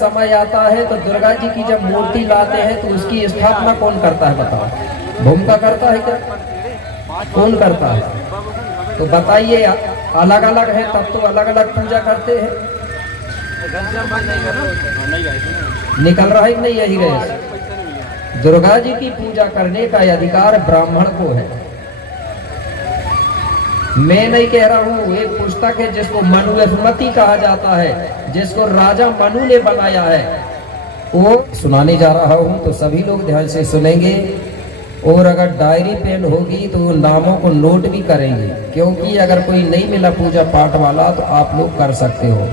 समय आता है तो दुर्गा जी की जब मूर्ति लाते हैं तो उसकी स्थापना कौन करता है बताओ? भूमिका करता है क्या? कौन करता है? तो बताइए, अलग अलग है तब तो अलग अलग पूजा करते हैं। निकल रहा है कि नहीं? यही गए। दुर्गा जी की पूजा करने का अधिकार ब्राह्मण को है। मैं नहीं कह रहा हूँ, एक पुस्तक है जिसको मनुस्मृति कहा जाता है, जिसको राजा मनु ने बनाया है, वो सुनाने जा रहा हूँ, तो सभी लोग ध्यान से सुनेंगे। और अगर डायरी पेन होगी तो नामों को नोट भी करेंगे, क्योंकि अगर कोई नहीं मिला पूजा पाठ वाला तो आप लोग कर सकते हो।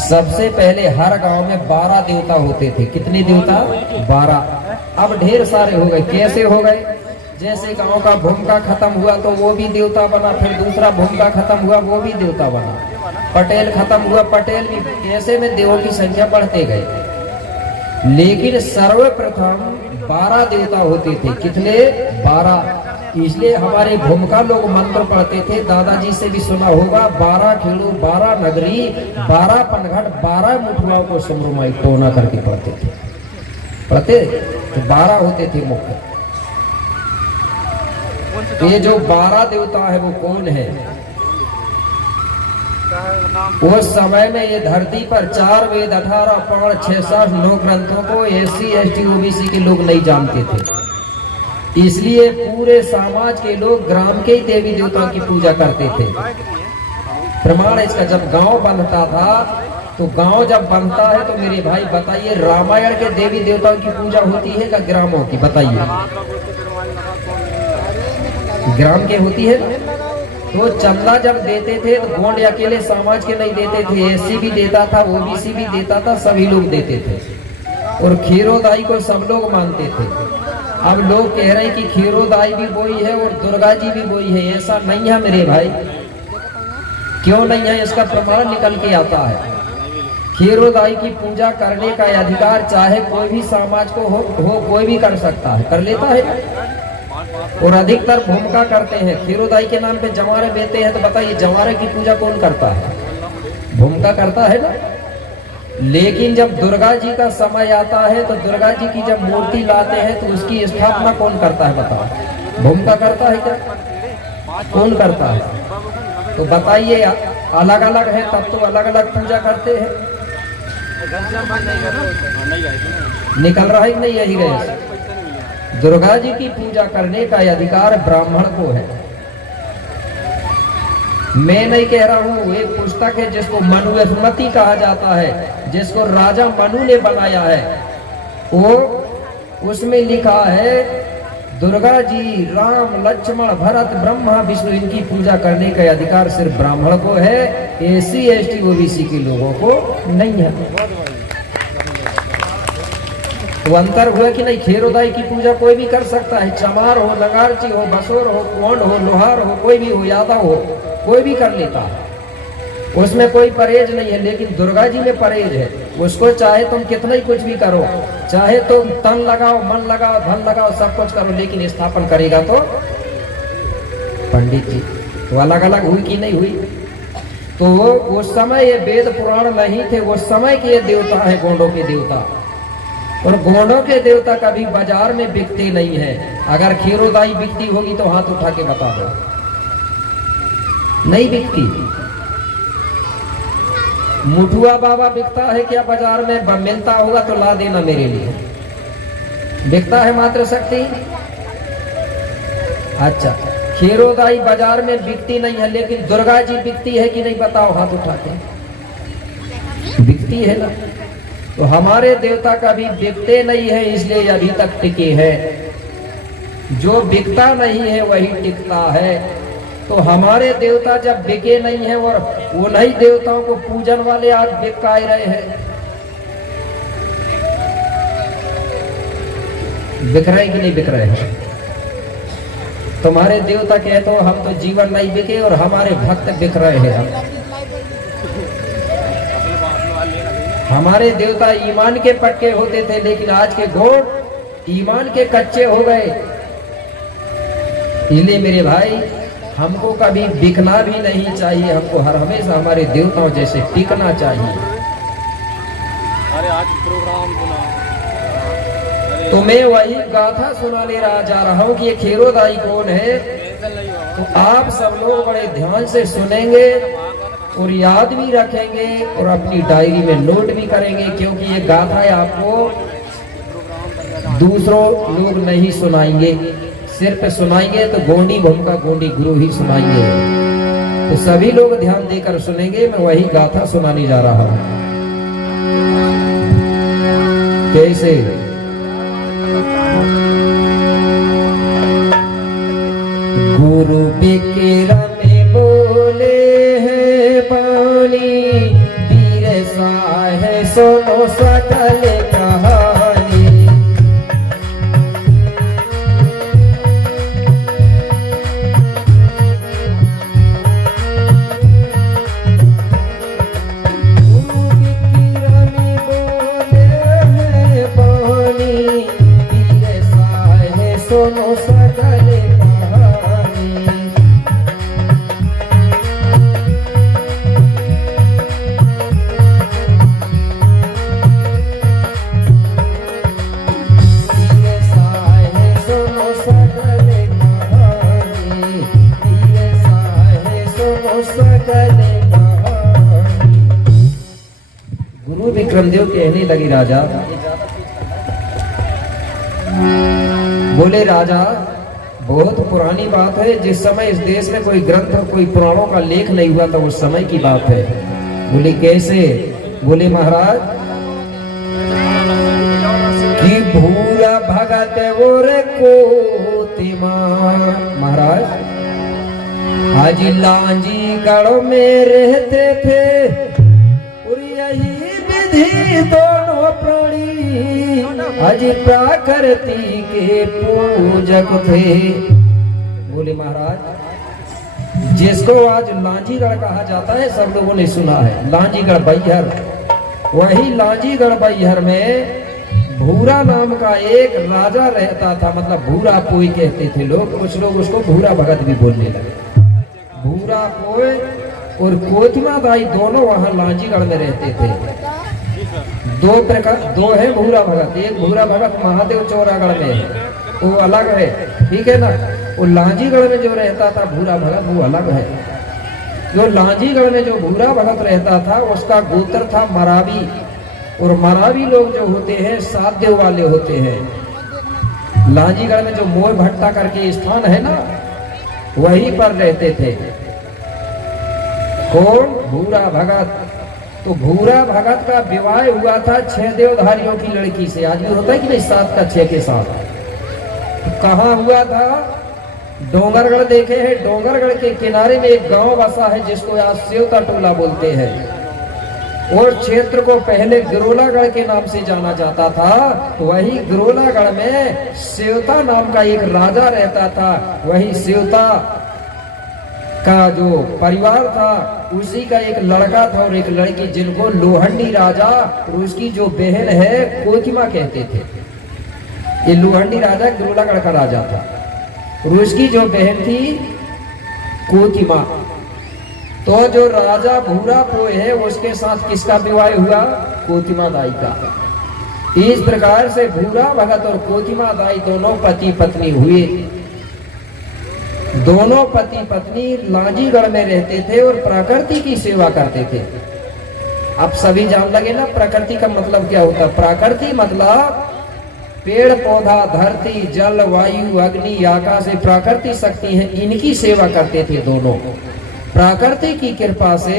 सबसे पहले हर गांव में 12 देवता होते थे। कितने देवता? 12। अब ढेर सारे हो गए। कैसे हो गए? जैसे गांव का भूमिका खत्म हुआ तो वो भी देवता बना, फिर दूसरा भूमिका खत्म हुआ वो भी देवता बना, पटेल खत्म हुआ पटेल भी, ऐसे में देवों की संख्या बढ़ते गए। लेकिन सर्वप्रथम 12 देवता होते थे। कितने? 12। इसलिए हमारे भूमिका लोग मंत्र पढ़ते थे, दादाजी से भी सुना होगा, 12 खेड़ू 12 नगरी 12 पनघट 12 मुठुआओं को समरुमाई टोना करके पढ़ते थे। पढ़ते तो 12 होते थे मुख्य। ये जो 12 देवता है वो कौन है? उस समय में ये धरती पर 4 वेद 18 पुराण 6 9 ग्रंथों को SC ST OBC के लोग नहीं जानते थे। इसलिए पूरे समाज के लोग ग्राम के ही देवी देवताओं की पूजा करते थे। प्रमाण इसका, जब गांव बनता था तो गांव जब बनता है तो मेरे भाई बताइए, रामायण के देवी देवताओं की पूजा होती है क्या ग्रामों की? बताइए। ग्राम के होती है। तो चंदा जब देते थे तो गोंड अकेले समाज के नहीं देते थे, SC भी देता था, OBC भी देता था, सभी लोग देते थे। और खीरोदाई को सब लोग मानते थे। अब लोग कह रहे हैं कि खीरोदाई भी वही है और दुर्गा जी भी वही है। ऐसा नहीं है मेरे भाई। क्यों नहीं है? इसका प्रमाण निकल के आता है। खीरोदाई की पूजा करने का अधिकार चाहे कोई भी समाज को हो कोई भी कर सकता है, कर लेता है। और अधिकतर भूमिका करते हैं। खीरोदाई के नाम पे जवारे बेचते हैं, तो बताइए जवारे की पूजा कौन करता है? भूमिका करता है ना। लेकिन जब दुर्गा जी का समय आता है तो दुर्गा जी की जब मूर्ति लाते हैं तो उसकी स्थापना कौन करता है बताओ? भूमिका करता है क्या? कौन करता है? तो बताइए, अलग अलग है तब तो अलग अलग पूजा करते हैं। निकल रहा है कि नहीं? यही गए। दुर्गा जी की पूजा करने का अधिकार ब्राह्मण को है। मैं नहीं कह रहा हूँ, एक पुस्तक है जिसको मनुस्मृति कहा जाता है, जिसको राजा मनु ने बनाया है, वो उसमें लिखा है दुर्गा जी, राम, लक्ष्मण, भरत, ब्रह्मा, विष्णु, इनकी पूजा करने का अधिकार सिर्फ ब्राह्मण को है। SC ST OBC के लोगों को नहीं है। तो अंतर हुआ कि नहीं? खीरोदाई की पूजा कोई भी कर सकता है। चमार हो, नगारची हो, बसोर हो, कोंड हो, लोहार हो, कोई भी हो, यादव हो, कोई भी कर लेता है। उसमें कोई परहेज नहीं है। लेकिन दुर्गा जी में परहेज है। उसको चाहे तुम कितना ही कुछ भी करो, चाहे तुम तन लगाओ, मन लगाओ, धन लगाओ, सब कुछ करो, लेकिन स्थापन करेगा तो पंडित जी। तो अलग अलग हुई कि नहीं हुई? तो उस समय ये वेद पुराण नहीं थे। उस समय के ये देवता है गोंडों के देवता। और गोंडों के देवता कभी बाजार में बिकते नहीं है। अगर खीरोदाई बिकती होगी तो हाथ उठा के बता दो। नहीं बिकती। मुठुआ बाबा बिकता है क्या बाजार में? मिलता होगा तो ला देना मेरे लिए। बिकता है मात्र शक्ति? अच्छा, खीरोदाई बाजार में बिकती नहीं है, लेकिन दुर्गा जी बिकती है कि नहीं? बताओ हाथ उठा के। बिकती है ना। तो हमारे देवता कभी बिकते नहीं है, इसलिए अभी तक टिके हैं। जो बिकता नहीं है वही टिकता है। तो हमारे देवता जब बिके नहीं है और उन्हीं देवताओं को पूजन वाले आज बिकाए रहे हैं। बिक रहे कि नहीं बिक रहे हैं? तुम्हारे देवता कहते हो हम तो जीवन नहीं बिके और हमारे भक्त बिक रहे हैं। हमारे देवता ईमान के पक्के होते थे, लेकिन आज के घोड़ ईमान के कच्चे हो गए। इसलिए मेरे भाई, हमको कभी बिकना भी नहीं चाहिए। हमको हर हमेशा हमारे देवताओं जैसे टिकना चाहिए। अरे आज प्रोग्राम सुना। तो मैं वही गाथा सुनाने जा रहा हूँ कि ये खेरोदाई कौन है। तो आप सब लोग बड़े ध्यान से सुनेंगे और याद भी रखेंगे और अपनी डायरी में नोट भी करेंगे, क्योंकि ये गाथा आपको दूसरों लोग नहीं सुनाएंगे, सिर्फ सुनाएंगे तो गोंडी भूमिका गोंडी गुरु ही सुनाएंगे। तो सभी लोग ध्यान देकर सुनेंगे। मैं वही गाथा सुनाने जा रहा हूं। कैसे? गुरु बिकिरा में बोले हैं पानी, पीर सा है सुनो सकल कहानी। गुरु बिकिरा में बोले हैं पानी, पीर सा है सुनो सकल गुरु विक्रमदेव कहने लगे, राजा बोले, राजा बहुत पुरानी बात है, जिस समय इस देश में कोई ग्रंथ और कोई पुराणों का लेख नहीं हुआ था उस समय की बात है। बोले कैसे? बोले महाराज कि भूरा भगत और कोतिमा महाराज आज लांजी गढ़ में रहते थे, और यही विधि दोनों प्राणी आज प्रकृति के पूजक थे। बोले महाराज जिसको आज लांजीगढ़ कहा जाता है सब लोगों ने सुना है, लांजीगढ़ बैहर। वही लांजीगढ़ बैहर में भूरा नाम का एक राजा रहता था, मतलब भूरा पोई कहते थे लोग, कुछ लोग उसको भूरा भगत भी बोलने लगे। भूरा पोई और कोतिमा दाई दोनों वहां लांजीगढ़ में रहते थे। दो है भूरा भगत, एक भूरा भगत महादेव चौरागढ़ में है, वो अलग है, ठीक है ना। वो लांजीगढ़ में जो रहता था भूरा भगत वो अलग है। जो लांजीगढ़ में जो भूरा भगत रहता था उसका गोत्र था मरावी, और मरावी लोग जो होते हैं सात देव वाले होते हैं। लांजीगढ़ में जो मोर भट्टा करके स्थान है ना, वहीं पर रहते थे। कौन? भूरा भगत। तो भूरा भगत का विवाह हुआ था 6 देवधारियों की लड़की से। आज भी होता है कि नहीं, 7 का 6 के साथ। तो कहाँ हुआ था? डोंगरगढ़ देखे हैं, डोंगरगढ़ के किनारे में एक गांव बसा है जिसको आज सेवता टोला बोलते हैं। और क्षेत्र को पहले गिरोलागढ़ के नाम से जाना जाता था। तो वही गिरोलागढ़ में सेवता नाम का एक राजा रहता था। वही सेवता का जो परिवार था उसी का एक लड़का था और एक लड़की, जिनको लोहंडी राजा और उसकी जो बहन है कोतिमा कहते थे। ये लोहंडी राजा गिरोलागढ़ का राजा था और उसकी जो बहन थी कोतिमा। तो जो राजा भूरा पोए है उसके साथ किसका विवाह हुआ? कोतिमा दाई का। इस प्रकार से भूरा भगत और कोतिमा दाई दोनों पति पत्नी हुए। दोनों पति पत्नी लांजीगढ़ में रहते थे और प्रकृति की सेवा करते थे। अब सभी जान लगे ना प्रकृति का मतलब क्या होता है। प्रकृति मतलब पेड़ पौधा, धरती, जल, वायु, अग्नि, आकाश, प्रकृति शक्ति है, इनकी सेवा करते थे दोनों। प्रकृति की कृपा से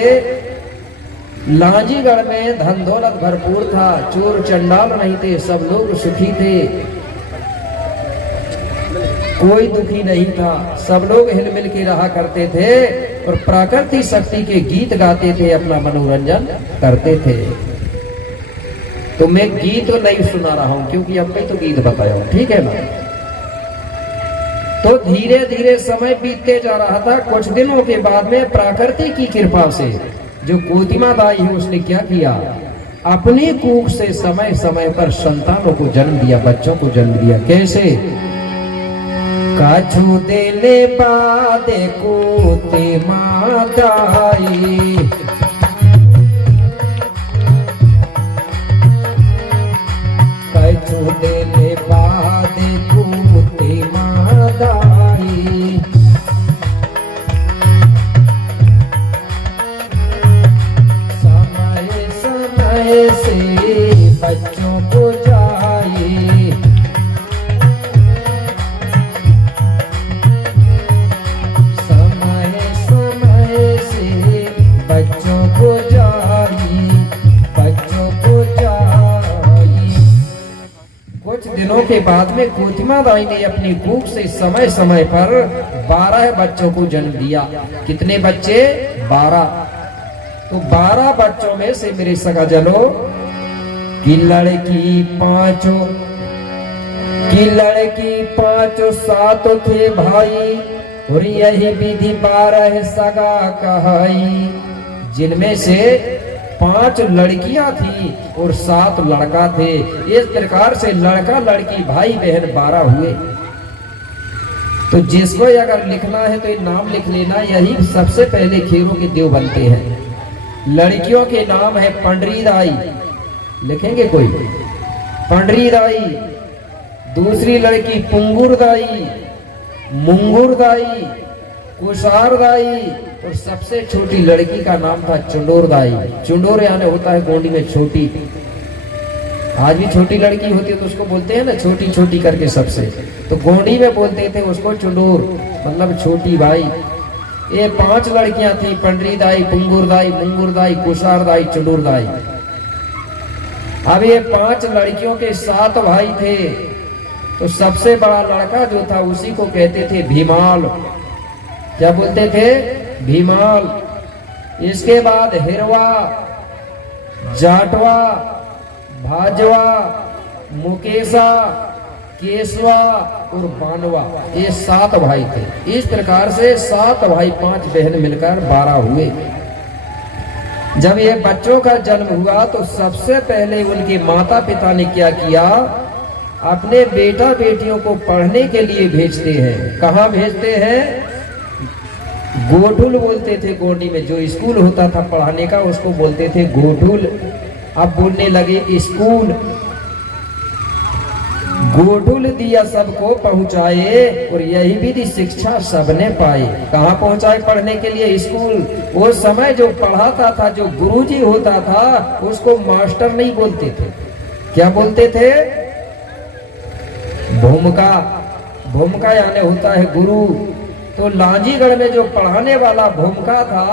लांजीगढ़ में धन दौलत भरपूर था, चोर चंडाल नहीं थे, सब लोग सुखी थे, कोई दुखी नहीं था, सब लोग हिलमिल के रहा करते थे और प्रकृति शक्ति के गीत गाते थे, अपना मनोरंजन करते थे। तो मैं गीत तो नहीं सुना रहा हूं क्योंकि अब मैं तो गीत बताया हूं, ठीक है ना। तो धीरे धीरे समय बीतते जा रहा था। कुछ दिनों के बाद में प्रकृति की कृपा से जो कोतिमा दाई है उसने क्या किया, अपनी कूख से समय समय पर संतानों को जन्म दिया, बच्चों को जन्म दिया। कैसे? काछू देले पादे कोतिमा दाई, से बच्चों को जाए, समय समय से बच्चों को जाए, बच्चों को जाए। कुछ दिनों के बाद में कोतिमा दाई ने अपनी भूख से समय समय पर 12 बच्चों को जन्म दिया। कितने बच्चे? 12। तो 12 बच्चों में से मेरे सगा जनो कि लड़की पांचों 7 थे भाई, और यही विधि 12 सगा कहाई। जिनमें से 5 लड़कियां थी और 7 लड़का थे। इस प्रकार से लड़का लड़की भाई बहन 12 हुए। तो जिसको अगर लिखना है तो ये नाम लिख लेना, यही सबसे पहले खीरों के देव बनते हैं। लड़कियों के नाम है पंडरी दाई, लिखेंगे कोई? पंडरी दाई। दूसरी लड़की पुंगुर दाई, मुंगुर दाई, कुशार दाई, और सबसे छोटी लड़की का नाम था चुंडोर दाई। चुंडोर यानी होता है गोंडी में छोटी। आज भी छोटी लड़की होती है तो उसको बोलते हैं ना छोटी छोटी करके सबसे, तो गोंडी में बोलते थे उसको चुंडोर, मतलब छोटी भाई। ये 5 लड़कियां थी, पंडरी दाई, पुंगुर दाई, मुंगुर दाई, कुशार दाई, चुंडोर दाई। अब ये 5 लड़कियों के 7 भाई थे। तो सबसे बड़ा लड़का जो था उसी को कहते थे भीमाल। क्या बोलते थे? भीमाल। इसके बाद हिरवा, जाटवा, भाजवा, मुकेशा, केशवा और बानवा, ये 7 भाई थे। इस प्रकार से 7 भाई 5 बहन मिलकर 12 हुए। जब ये बच्चों का जन्म हुआ तो सबसे पहले उनके माता पिता ने क्या किया? अपने बेटा बेटियों को पढ़ने के लिए भेजते हैं। कहाँ भेजते हैं? गोठुल बोलते थे गोंडी में। जो स्कूल होता था पढ़ाने का उसको बोलते थे गोठुल। अब बोलने लगे स्कूल। गोठुल दिया सबको पहुंचाए, और यही विधि शिक्षा सबने पाए। कहाँ पहुंचाए पढ़ने के लिए? स्कूल। वो समय जो पढ़ाता था, जो गुरुजी होता था, उसको मास्टर नहीं बोलते थे। क्या बोलते थे? भूमिका। भूमिका यानी होता है गुरु। तो लांजीगढ़ में जो पढ़ाने वाला भूमिका था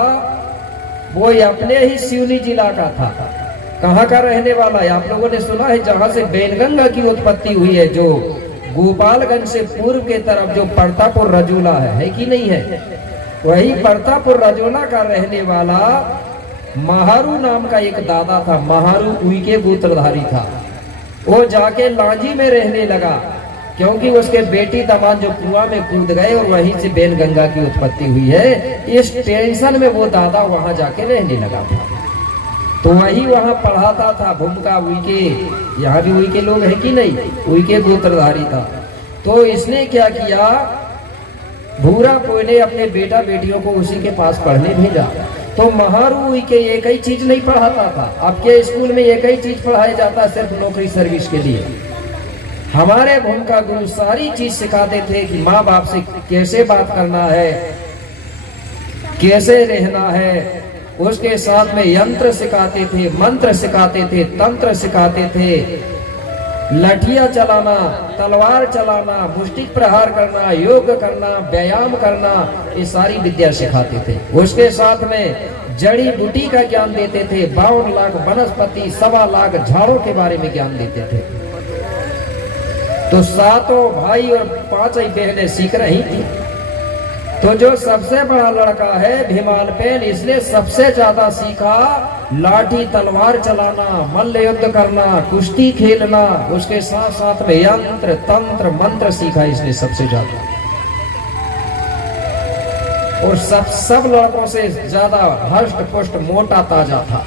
वो अपने ही सिवनी जिला का था। कहाँ का रहने वाला है? आप लोगों ने सुना है जहाँ से बैनगंगा की उत्पत्ति हुई है, जो गोपालगंज से पूर्व के तरफ जो परतापुर रजोला है कि नहीं है? वही परतापुर रजोला का रहने वाला महारू नाम का एक दादा था। महारू उनके गोत्रधारी था। वो जाके लांजी में रहने लगा क्योंकि उसके बेटी दामाद जो कुआं में कूद गए और वहीं से बैनगंगा की उत्पत्ति हुई है। इस टेंशन में वो दादा वहां जाके रहने लगा था। तो वही वहां पढ़ाता था भूमिका। उनके यहाँ भी उनके लोग है कि नहीं? उनके गोत्रधारी था। तो इसने क्या किया? भूरा कोई ने अपने बेटा बेटियों को उसी के पास पढ़ने भेजा। तो महारू के एक ही चीज नहीं पढ़ाता था। आपके स्कूल में एक ही चीज पढ़ाया जाता है, सिर्फ नौकरी सर्विस के लिए। हमारे भूमिका गुरु सारी चीज सिखाते थे कि माँ बाप से कैसे बात करना है, कैसे रहना है। उसके साथ में यंत्र सिखाते थे, मंत्र सिखाते थे, तंत्र सिखाते थे, लठिया चलाना, तलवार चलाना, मुष्टिक प्रहार करना, योग करना, व्यायाम करना, ये सारी विद्या सिखाते थे। उसके साथ में जड़ी बूटी का ज्ञान देते थे। 52 लाख वनस्पति, 1.25 लाख झाड़ों के बारे में ज्ञान देते थे। तो 7 भाई और 5 बहनें सीख रही थी। तो जो सबसे बड़ा लड़का है भीमालपेन, इसने सबसे ज्यादा सीखा लाठी तलवार चलाना, मल्ल युद्ध करना, कुश्ती खेलना। उसके साथ साथ में यंत्र तंत्र मंत्र सीखा इसने सबसे ज्यादा। और सब लड़कों से ज्यादा हष्ट पुष्ट मोटा ताजा था।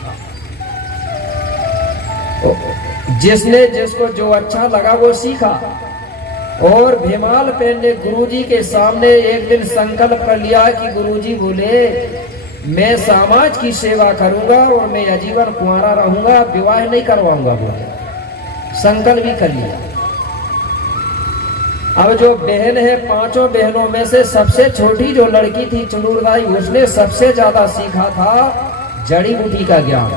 जिसने जिसको जो अच्छा लगा वो सीखा। और भीमालपेन ने गुरुजी के सामने एक दिन संकल्प कर लिया कि गुरुजी बोले मैं समाज की सेवा करूंगा और मैं आजीवन कुंवारा रहूंगा, विवाह नहीं करवाऊंगा। बोले संकल्प भी कर लिया। अब जो बहन है, 5 बहनों में से सबसे छोटी जो लड़की थी चुनूरदाई, उसने सबसे ज्यादा सीखा था जड़ी बूटी का ज्ञान।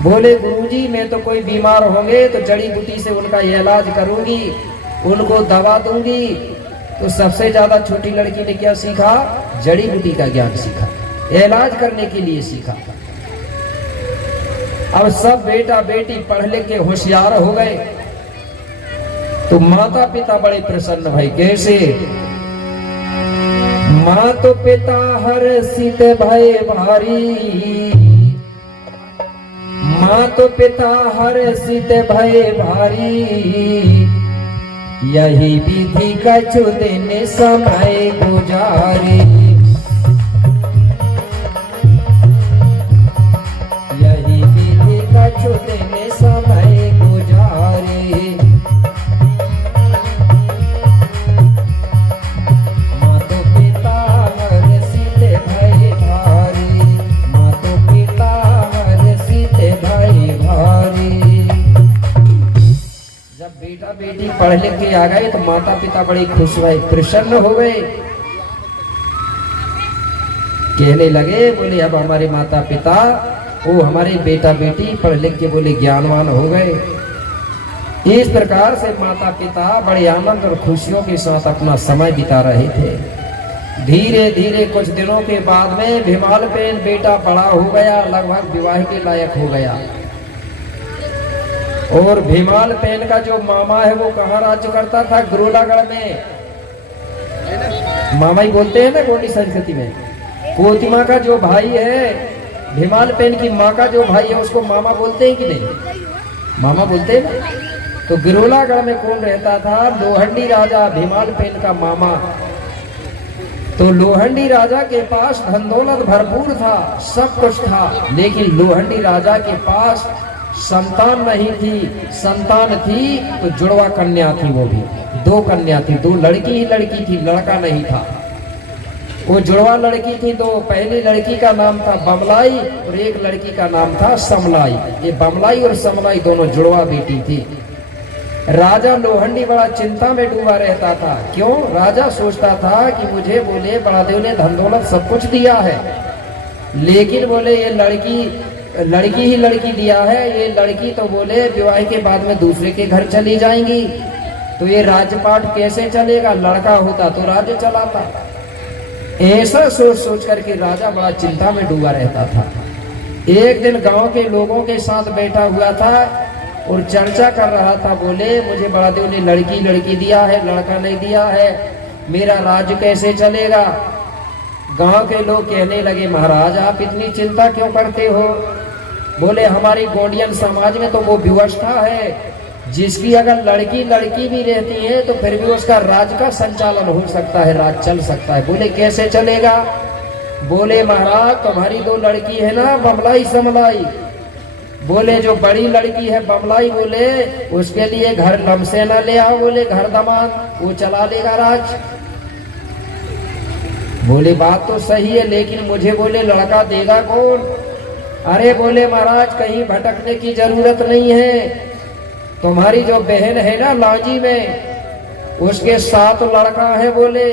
बोले गुरुजी मैं तो कोई बीमार होंगे तो जड़ी बूटी से उनका इलाज करूंगी, उनको दवा दूंगी। तो सबसे ज्यादा छोटी लड़की ने क्या सीखा? जड़ी बूटी का ज्ञान सीखा, इलाज करने के लिए सीखा। अब सब बेटा बेटी पढ़ लिख के होशियार हो गए, तो माता पिता बड़े प्रसन्न भाई। कैसे? माँ तो पिता हर सित भय भारी, माँ तो पिता हर सित भय भारी, यही विधि कछु दिन समय गुजारे, यही विधि कछु दिन समय गुजारे। माँ तो पिता हर सित भय भारी, माँ तो पिता हर सित भय भारी। जब बेटा बेटी पढ़ लिख के आ गए तो माता पिता बड़े खुश हुए, प्रसन्न हो गए। कहने लगे, बोले अब हमारे माता पिता वो हमारे बेटा बेटी पढ़ लिख के बोले ज्ञानवान हो गए। इस प्रकार से माता पिता बड़े आनंद और खुशियों के साथ अपना समय बिता रहे थे। धीरे धीरे कुछ दिनों के बाद में भीमालपेन बेटा बड़ा हो गया, लगभग विवाह के लायक हो गया। और भीमालपेन का जो मामा है वो कहाँ राज्य करता था? गुरुलागढ़ में। मामा ही बोलते हैं ना गोंडी संस्कृति में। कोतिमा का जो भाई है, भीमालपेन की माँ का जो भाई है उसको मामा बोलते हैं कि नहीं? मामा बोलते हैं ना। तो गिरोलागढ़ में कौन रहता था? लोहंडी राजा, भीमालपेन का मामा। तो लोहंडी राजा के पास धन दौलत भरपूर था, सब कुछ था, लेकिन लोहंडी राजा के पास संतान नहीं थी। संतान थी तो जुड़वा कन्या थी, वो भी 2 कन्या थी, 2 लड़की ही लड़की थी, लड़का नहीं था। वो जुड़वा लड़की थी 2। पहली लड़की का नाम था बमलाई और एक लड़की का नाम था समलाई। ये बमलाई और समलाई दोनों जुड़वा बेटी थी। राजा लोहंडी बड़ा चिंता में डूबा रहता था। क्यों? राजा सोचता था कि मुझे बोले बड़ादेव ने धन दौलत सब कुछ दिया है, लेकिन बोले ये लड़की ही लड़की दिया है, ये लड़की तो बोले विवाह के बाद में दूसरे के घर चली जाएंगी, तो ये राजपाट कैसे चलेगा? लड़का होता तो राज्य चलाता। ऐसा सोच सोच करके राजा बड़ा चिंता में डूबा रहता था। एक दिन गांव के लोगों के साथ बैठा हुआ था और चर्चा कर रहा था। बोले मुझे बड़ादेव ने लड़की दिया है, लड़का नहीं दिया है, मेरा राज्य कैसे चलेगा? गांव के लोग कहने लगे, महाराज आप इतनी चिंता क्यों करते हो? बोले हमारी गोंडियन समाज में तो वो व्यवस्था है, जिसकी अगर लड़की भी रहती है तो फिर भी उसका राज का संचालन हो सकता है, राज चल सकता है। बोले कैसे चलेगा? बोले महाराज तुम्हारी 2 लड़की है ना, बमलाई समलाई। बोले जो बड़ी लड़की है बमलाई, बोले उसके लिए घर लमसेना ले आओ, बोले घर दमाद, वो चला लेगा राज। बोले बात तो सही है, लेकिन मुझे बोले लड़का देगा कौन? अरे बोले महाराज कहीं भटकने की जरूरत नहीं है, तुम्हारी जो बहन है ना लांजी में, उसके 7 लड़का है बोले,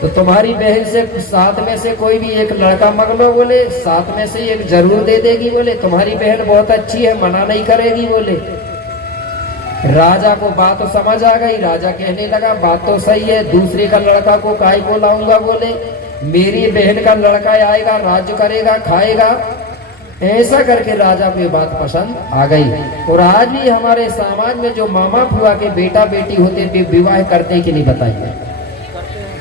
तो तुम्हारी बहन से 7 में से कोई भी एक लड़का मांग लो, बोले 7 में से एक जरूर दे देगी। बोले तुम्हारी बहन बहुत अच्छी है, मना नहीं करेगी। बोले राजा को बात तो समझ आ गई। राजा कहने लगा बात तो सही है, दूसरे का लड़का को काहे को लाऊंगा? बोले मेरी बहन का लड़का आएगा, राज्य करेगा, खाएगा। ऐसा करके राजा को ये बात पसंद आ गई। और आज भी हमारे समाज में जो मामा फुआ के बेटा बेटी होते थे विवाह करते कि नहीं? बताइए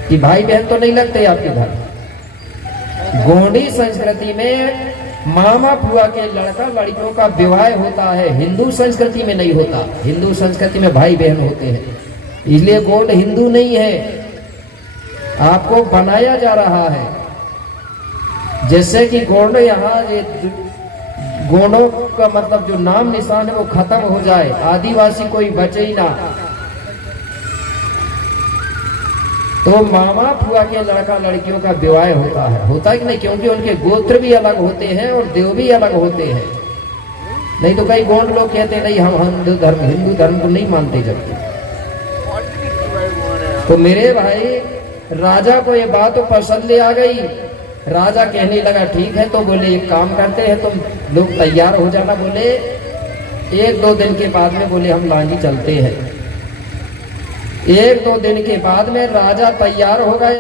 कि भाई बहन तो नहीं लगते आपके घर। गोंडी संस्कृति में मामा फुआ के लड़का लड़कियों का विवाह होता है, हिंदू संस्कृति में नहीं होता। हिंदू संस्कृति में भाई बहन होते हैं, इसलिए गोंड हिंदू नहीं है, आपको बनाया जा रहा है। जैसे कि गोंड यहाँ गोंडों का मतलब जो नाम निशान है वो खत्म हो जाए, आदिवासी कोई बचे ही ना। तो मामा फुआ के लड़का लड़कियों का विवाह होता है कि नहीं? क्योंकि उनके गोत्र भी अलग होते हैं और देव भी अलग होते हैं। नहीं तो कई गोंड लोग कहते नहीं हम हिंदू धर्म को नहीं मानते। जबकि तो मेरे भाई राजा को ये बात तो पसंद आ गई। राजा कहने लगा ठीक है, तो बोले एक काम करते हैं, तुम लोग तैयार हो जाना। बोले 1-2 दिन के बाद में बोले हम लांजी चलते हैं। 1-2 दिन के बाद में राजा तैयार हो गए।